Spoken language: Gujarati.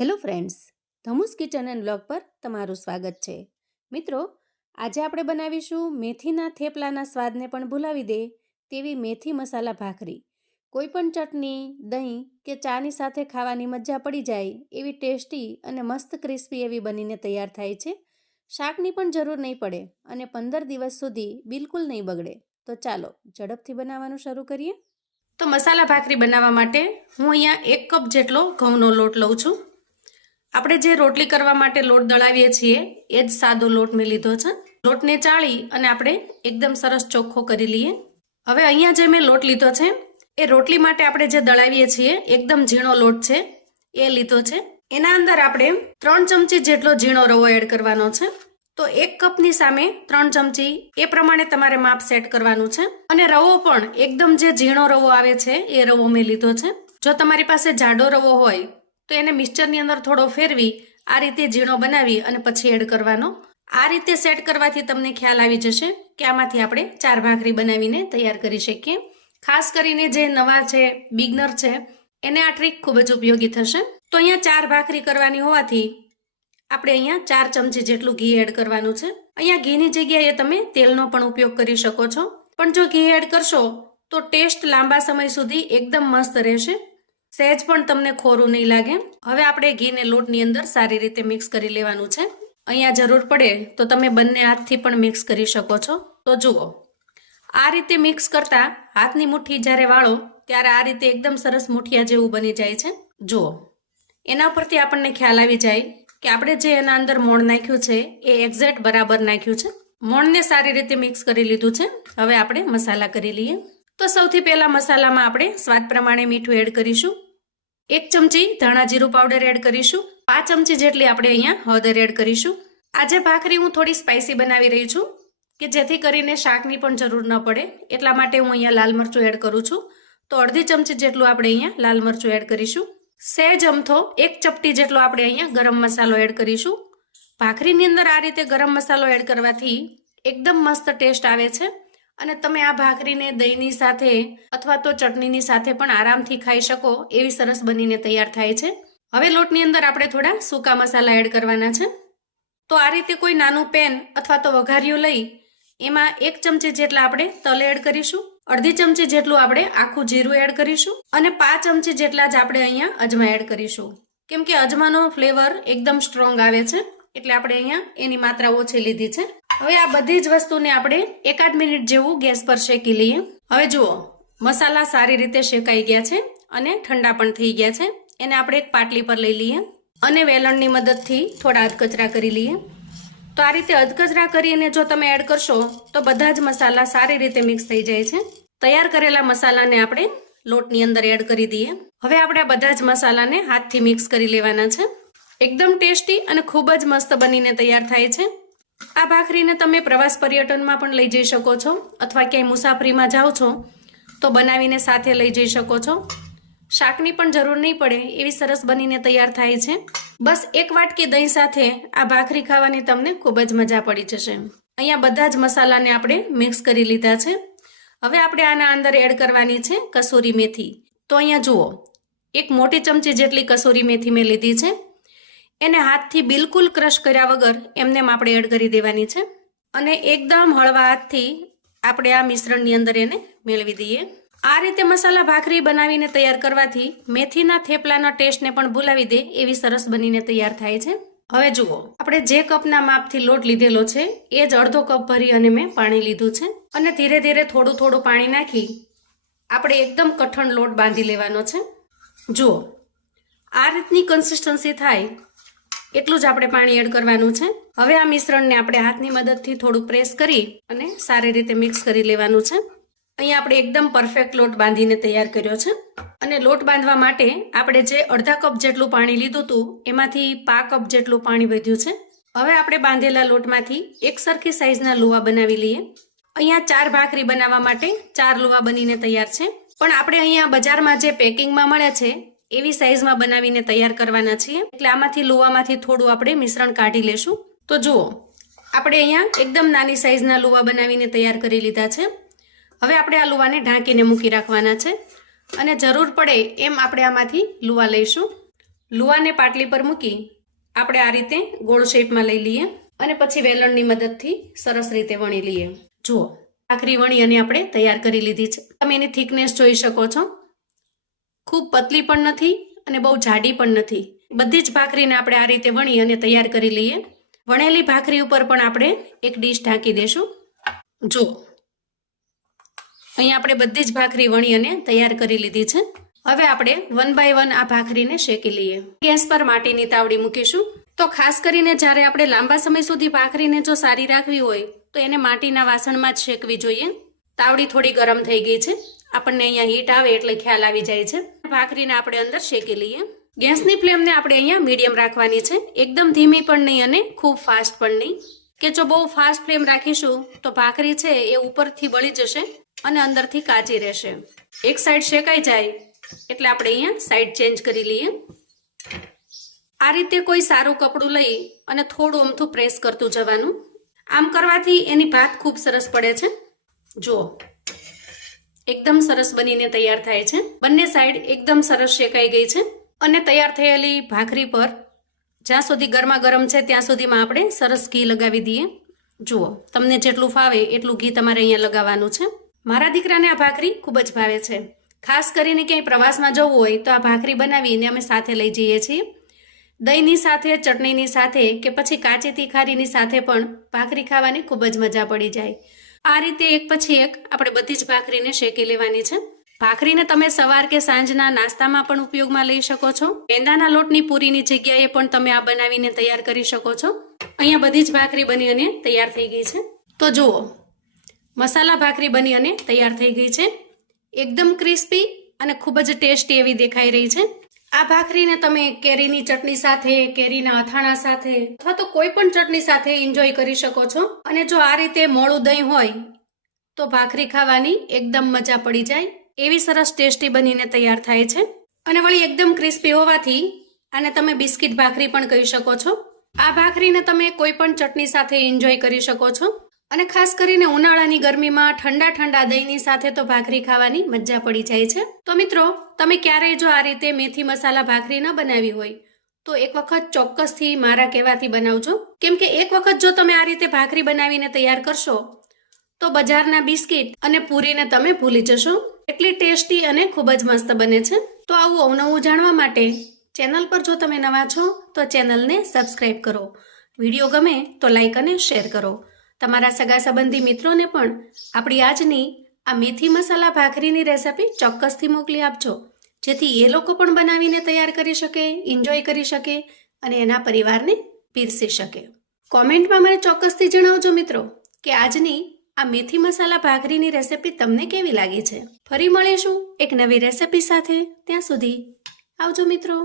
હેલો ફ્રેન્ડ્સ, ધમુસ કિચન એન્ડ બ્લોગ પર તમારું સ્વાગત છે. મિત્રો, આજે આપણે બનાવીશું મેથીના થેપલાના સ્વાદને પણ ભૂલાવી દે તેવી મેથી મસાલા ભાખરી. કોઈપણ ચટણી, દહીં કે ચાની સાથે ખાવાની મજા પડી જાય એવી ટેસ્ટી અને મસ્ત ક્રિસ્પી એવી બનીને તૈયાર થાય છે. શાકની પણ જરૂર નહીં પડે અને 15 દિવસ સુધી બિલકુલ નહીં બગડે. તો ચાલો ઝડપથી બનાવવાનું શરૂ કરીએ. તો મસાલા ભાખરી બનાવવા માટે હું અહીંયા 1 કપ જેટલો ઘઉંનો લોટ લઉં છું. આપણે જે રોટલી કરવા માટે લોટ દળાવીએ છીએ એ જ સાદો લોટ મેં લીધો છે. લોટને ચાળી અને આપણે એકદમ સરસ ચોખ્ખો કરી લઈએ. હવે અહીંયા જે મેં લોટ લીધો છે એ રોટલી માટે આપણે જે દળાવીએ છીએ એકદમ ઝીણો લોટ છે એ લીધો છે. એના અંદર આપણે 3 ચમચી જેટલો ઝીણો રવો એડ કરવાનો છે. તો 1 કપની સામે 3 ચમચી એ પ્રમાણે તમારે માપ સેટ કરવાનું છે. અને રવો પણ એકદમ જે ઝીણો રવો આવે છે એ રવો મેં લીધો છે. જો તમારી પાસે જાડો રવો હોય તો એને મિક્સચરની અંદર થોડો ફેરવી આ રીતે ઝીણો બનાવી અને પછી એડ કરવાનો. આ રીતે સેટ કરવાથી તમને ખ્યાલ આવી જશે કે આમાંથી આપણે 4 ભાખરી બનાવીને તૈયાર કરી શકીએ. ખાસ કરીને જે નવા છે, બિગનર છે, એને આ ટ્રીક ખૂબ જ ઉપયોગી થશે. તો અહીંયા 4 ભાખરી કરવાની હોવાથી આપણે અહીંયા 4 ચમચી જેટલું ઘી એડ કરવાનું છે. અહીંયા ઘીની જગ્યાએ તમે તેલનો પણ ઉપયોગ કરી શકો છો, પણ જો ઘી એડ કરશો તો ટેસ્ટ લાંબા સમય સુધી એકદમ મસ્ત રહેશે. સહેજ પણ તમને ખોરું નહીં લાગે. હવે આપણે ઘીને લોટની અંદર સારી રીતે મિક્સ કરી લેવાનું છે. અહીંયા જરૂર પડે તો તમે બંને હાથથી પણ મિક્સ કરી શકો છો. તો જુઓ, આ રીતે મિક્સ કરતા હાથની મુઠ્ઠી જ્યારે વાળો ત્યારે આ રીતે એકદમ સરસ મુઠિયા જેવું બની જાય છે. જુઓ, એના પરથી આપણને ખ્યાલ આવી જાય કે આપણે જે એના અંદર મોણ નાખ્યું છે એ એક્ઝેક્ટ બરાબર નાખ્યું છે. મોણને સારી રીતે મિક્સ કરી લીધું છે. હવે આપણે મસાલા કરી લઈએ. તો સૌથી પહેલા મસાલામાં આપણે સ્વાદ પ્રમાણે મીઠું એડ કરીશું. 1 ચમચી ધાણા જીરું પાવડર એડ કરીશું. 5 ચમચી જેટલી આપણે અહીંયા હળદર એડ કરીશું. આજે ભાખરી હું થોડી સ્પાઇસી બનાવી રહી છું કે જેથી કરીને શાકની પણ જરૂર ન પડે, એટલા માટે હું અહીંયા લાલ મરચું એડ કરું છું. તો અડધી ચમચી જેટલું આપણે અહીંયા લાલ મરચું એડ કરીશું. સહેજ અમથો 1 ચપટી જેટલો આપણે અહીંયા ગરમ મસાલો એડ કરીશું. ભાખરીની અંદર આ રીતે ગરમ મસાલો એડ કરવાથી એકદમ મસ્ત ટેસ્ટ આવે છે અને તમે આ ભાખરીને દહીંની સાથે અથવા તો ચટણીની સાથે પણ આરામથી ખાઈ શકો એવી સરસ બનીને તૈયાર થાય છે. હવે લોટની અંદર આપણે થોડા સૂકા મસાલા એડ કરવાના છે. તો આ રીતે કોઈ નાનું પેન અથવા તો વઘારિયું લઈ એમાં 1 ચમચી જેટલા આપણે તલ એડ કરીશું. અડધી ચમચી જેટલું આપણે આખું જીરું એડ કરીશું અને 5 ચમચી જેટલા જ આપણે અહીંયા અજમા એડ કરીશું. કેમ કે અજમાનો ફ્લેવર એકદમ સ્ટ્રોંગ આવે છે એટલે આપણે અહીંયા એની માત્રા ઓછી લીધી છે. હવે આ બધી જ વસ્તુને આપણે 1 મિનિટ જેવું ગેસ પર શેકી લઈએ. હવે જુઓ, મસાલા સારી રીતે શેકાઈ ગયા છે અને ઠંડા પણ થઈ ગયા છે. એને આપણે એક પાટલી પર લઈ લઈએ અને વેલણની મદદથી થોડા અધકચરા કરી લઈએ. તો આ રીતે અધકચરા કરીને જો તમે એડ કરશો તો બધા જ મસાલા સારી રીતે મિક્સ થઈ જાય છે. તૈયાર કરેલા મસાલાને આપણે લોટની અંદર એડ કરી દઈએ. હવે આપણે આ બધા જ મસાલાને હાથથી મિક્સ કરી લેવાના છે. એકદમ ટેસ્ટી અને ખૂબ જ મસ્ત બનીને તૈયાર થાય છે. આ ભાખરીને તમે પ્રવાસ પર્યટનમાં પણ લઈ જઈ શકો છો અથવા ક્યાંય મુસાફરીમાં જાઓ છો તો બનાવીને સાથે લઈ જઈ શકો છો. શાકની પણ જરૂર નહીં પડે એવી સરસ બનીને તૈયાર થાય છે. બસ 1 વાટકી દહીં સાથે આ ભાખરી ખાવાની તમને ખૂબ જ મજા પડી જશે. અહીંયા બધા જ મસાલાને આપણે મિક્સ કરી લીધા છે. હવે આપણે આના અંદર એડ કરવાની છે કસૂરી મેથી. તો અહીંયા જુઓ, 1 મોટી ચમચી જેટલી કસૂરી મેથી મેં લીધી છે. એને હાથથી બિલકુલ ક્રશ કર્યા વગર એમને આપણે એડ કરી દેવાની છે અને એકદમ હળવા હાથથી આપણે આ મિશ્રણની અંદર એને મેળવી દઈએ. આ રીતે મસાલા ભાખરી બનાવીને તૈયાર કરવાથી મેથીના થેપલાના ટેસ્ટને પણ ભૂલાવી દે એવી સરસ બનીને તૈયાર થાય છે. હવે જુઓ, આપણે જે કપના માપથી લોટ લીધેલો છે એ જ અડધો કપ ભરી અને મેં પાણી લીધું છે અને ધીરે ધીરે થોડું થોડું પાણી નાખી આપણે એકદમ કઠણ લોટ બાંધી લેવાનો છે. જુઓ, આ રીતની કન્સિસ્ટન્સી થાય એટલું જ આપણે પાણી એડ કરવાનું છે. હવે આ મિશ્રણને આપણે હાથની મદદથી થોડું પ્રેસ કરી અને સારી રીતે મિક્સ કરી લેવાનું છે. અહીંયા આપણે એકદમ પરફેક્ટ લોટ બાંધીને તૈયાર કર્યો છે અને લોટ બાંધવા માટે આપણે જે અડધા કપ જેટલું પાણી લીધું હતું એમાંથી 5 કપ જેટલું પાણી વધ્યું છે. હવે આપણે બાંધેલા લોટમાંથી એક સરખી સાઈઝના લુવા બનાવી લઈએ. અહીંયા 4 ભાખરી બનાવવા માટે 4 લુવા બનીને તૈયાર છે, પણ આપણે અહીંયા બજારમાં જે પેકિંગમાં મળે છે એવી સાઈઝમાં બનાવીને તૈયાર કરવાના છીએ. એટલે આમાંથી લુવામાંથી થોડું આપણે મિશ્રણ કાઢી લેશું. તો જુઓ, આપણે અહીંયા એકદમ નાની સાઈઝના લુવા બનાવીને તૈયાર કરી લીધા છે. હવે આપણે આ લુવાને ઢાંકીને મૂકી રાખવાના છે અને જરૂર પડે એમ આપણે આમાંથી લુવા લઈશું. લુવાને પાટલી પર મૂકી આપણે આ રીતે ગોળ શેપમાં લઈ લઈએ અને પછી વેલણની મદદથી સરસ રીતે વણી લઈએ. જુઓ, ભાખરી વણી અને આપણે તૈયાર કરી લીધી છે. તમે એની થિકનેસ જોઈ શકો છો. ખૂબ પતલી પણ નથી અને બહુ જાડી પણ નથી. બધી જ ભાખરીને આપણે આ રીતે વણી અને તૈયાર કરી લઈએ. વણેલી ભાખરી ઉપર પણ આપણે એક ડીશ ઢાંકી દેશું. જો અહીં આપણે બધી જ ભાખરી વણી અને તૈયાર કરી લીધી છે. હવે આપણે 1 બાય 1 આ ભાખરીને શેકી લઈએ. ગેસ પર માટીની તાવડી મૂકીશું. તો ખાસ કરીને જ્યારે આપણે લાંબા સમય સુધી ભાખરીને જો સારી રાખવી હોય તો એને માટીના વાસણમાં જ શેકવી જોઈએ. તાવડી થોડી ગરમ થઈ ગઈ છે. આપણને અહીંયા હીટ આવે એટલે ખ્યાલ આવી જાય છે. ભાખરીને આપણે અંદર શેકી લઈએ. ગેસની ફ્લેમને આપણે અહીંયા મીડિયમ રાખવાની છે. એકદમ ધીમી પણ નહીં અને ખૂબ ફાસ્ટ પણ નહીં, કે જો બહુ ફાસ્ટ ફ્લેમ રાખીશું તો ભાખરી છે એ ઉપરથી બળી જશે અને અંદરથી કાચી રહેશે. એક સાઈડ શેકાઈ જાય એટલે આપણે અહીંયા સાઈડ ચેન્જ કરી લઈએ. આ રીતે કોઈ સારું કપડું લઈ અને થોડું અમથું પ્રેસ કરતું જવાનું. આમ કરવાથી એની ભાત ખૂબ સરસ પડે છે. જુઓ, એકદમ સરસ બનીને તૈયાર થાય છે. બંને સાઈડ એકદમ સરસ શેકાઈ ગઈ છે અને તૈયાર થયેલી ભાખરી પર જ્યાં સુધી ગરમા ગરમ છે ત્યાં સુધીમાં આપણે સરસ ઘી લગાવી દઈએ. જુઓ, તમને જેટલું ફાવે એટલું ઘી તમારે અહીંયા લગાવવાનું છે. મારા દીકરાને આ ભાખરી ખૂબ જ ભાવે છે. ખાસ કરીને ક્યાંય પ્રવાસમાં જવું હોય તો આ ભાખરી બનાવીને અમે સાથે લઈ જઈએ છીએ. દહીંની સાથે, ચટણીની સાથે કે પછી કાચી તીખારીની સાથે પણ ભાખરી ખાવાની ખૂબ જ મજા પડી જાય. આ રીતે એક પછી એક આપણે બધી જ ભાખરીને શેકી લેવાની છે. ભાખરીને તમે સવાર કે સાંજના નાસ્તામાં પણ ઉપયોગમાં લઈ શકો છો. મેંદાના લોટની પૂરીની જગ્યાએ પણ તમે આ બનાવીને તૈયાર કરી શકો છો. અહીંયા બધી જ ભાખરી બની અને તૈયાર થઈ ગઈ છે. તો જુઓ, મસાલા ભાખરી બની અને તૈયાર થઈ ગઈ છે. એકદમ ક્રિસ્પી અને ખૂબ જ ટેસ્ટી એવી દેખાઈ રહી છે. આ ભાખરીને તમે કેરીની ચટણી સાથે, કેરીના અથાણા સાથે અથવા તો કોઈ પણ ચટણી સાથે એન્જોય કરી શકો છો. અને જો આ રીતે મોળું દહીં હોય તો ભાખરી ખાવાની એકદમ મજા પડી જાય. એવી સરસ ટેસ્ટી બનીને તૈયાર થાય છે. અને વળી એકદમ ક્રિસ્પી હોવાથી આને તમે બિસ્કિટ ભાખરી પણ કહી શકો છો. આ ભાખરીને તમે કોઈ પણ ચટણી સાથે એન્જોય કરી શકો છો. અને ખાસ કરીને ઉનાળાની ગરમીમાં ઠંડા ઠંડા દહીંની સાથે તો ભાખરી ખાવાની મજા પડી જાય છે. તો મિત્રો, તમે ક્યારેય જો આ રીતે મેથી મસાલા ભાખરી ન બનાવી હોય તો એક વખત ચોક્કસથી મારા કહેવાથી બનાવજો. કેમ કે એક વખત જો તમે આ રીતે ભાખરી બનાવીને તૈયાર કરશો તો બજારના બિસ્કિટ અને પૂરીને તમે ભૂલી જશો. એટલી ટેસ્ટી અને ખૂબ જ મસ્ત બને છે. તો આવું અવનવું જાણવા માટે ચેનલ પર જો તમે નવા છો તો ચેનલને સબસ્ક્રાઈબ કરો. વિડીયો ગમે તો લાઈક અને શેર કરો. તમારા સગા સંબંધી મિત્રોને પણ આપણી આજની આ મેથી મસાલા ભાખરીની રેસિપી ચોક્કસથી મોકલી આપજો, જેથી એ લોકો પણ બનાવીને તૈયાર કરી શકે, એન્જોય કરી શકે અને એના પરિવારને પીરસી શકે. કોમેન્ટમાં મને ચોક્કસથી જણાવજો મિત્રો કે આજની આ મેથી મસાલા ભાખરીની રેસિપી તમને કેવી લાગી છે. ફરી મળીશું એક નવી રેસિપી સાથે. ત્યાં સુધી આવજો મિત્રો.